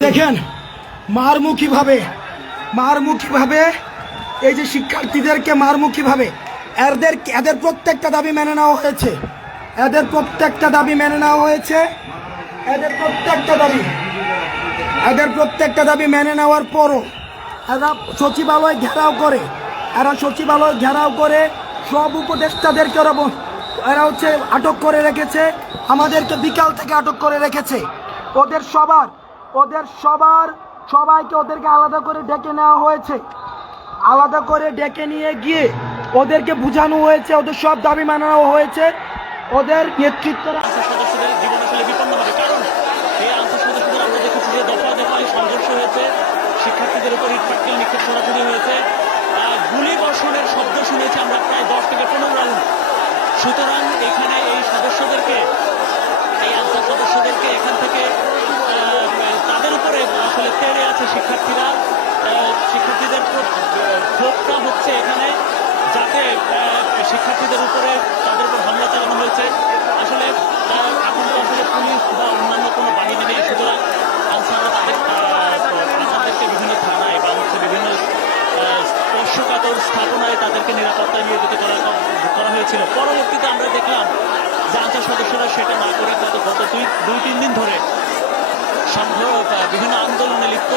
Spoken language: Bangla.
দেখেন মারমুখীভাবে মারমুখীভাবে এই যে শিক্ষার্থীদেরকে মারমুখীভাবে এদের এদের প্রত্যেকটা দাবি মেনে নেওয়া হয়েছে। এদের প্রত্যেকটা দাবি মেনে নেওয়া হয়েছে। এদের প্রত্যেকটা দাবি, এদের প্রত্যেকটা দাবি মেনে নেওয়ার পরও এরা সচিবালয় ঘেরাও করে। এরা সচিবালয় ঘেরাও করে সব উপদেষ্টাদেরকে ওরা এরা হচ্ছে আটক করে রেখেছে। আমাদেরকে বিকাল থেকে আটক করে রেখেছে। ওদের সবার ওদের সবার, সবাইকে ওদেরকে আলাদা করে ডেকে নেওয়া হয়েছে। আলাদা করে ডেকে নিয়ে গিয়ে ওদেরকে বোঝানো হয়েছে, ওদের সব দাবি মানানো হয়েছে। ওদের সংঘর্ষ হয়েছে। শিক্ষার্থীদের উপর বর্ষণের আমরা প্রায় দশ থেকে পনেরো সুতরাং এখানে এই সদস্যদেরকে, এই আনসার সদস্যদেরকে এখান থেকে তেড়ে আছে শিক্ষার্থীরা। শিক্ষার্থীদের ক্ষোভটা হচ্ছে এখানে, যাতে শিক্ষার্থীদের উপরে তাদের উপর হামলা চালানো হয়েছে। আসলে এখন তো আসলে পুলিশ বা অন্যান্য কোনো বাহিনী নেই, সুতরাং আনসাররা তাদের আনসারদেরকে বিভিন্ন থানায় বা হচ্ছে বিভিন্ন স্পর্শকাতর স্থাপনায় তাদেরকে নিরাপত্তায় নিয়োজিত করা করা হয়েছিল। পরবর্তীতে আমরা দেখলাম যে আনসার সদস্যরা সেটা না করে গত দুই দুই, তিন দিন ধরে বিভিন্ন আন্দোলনে লিপ্ত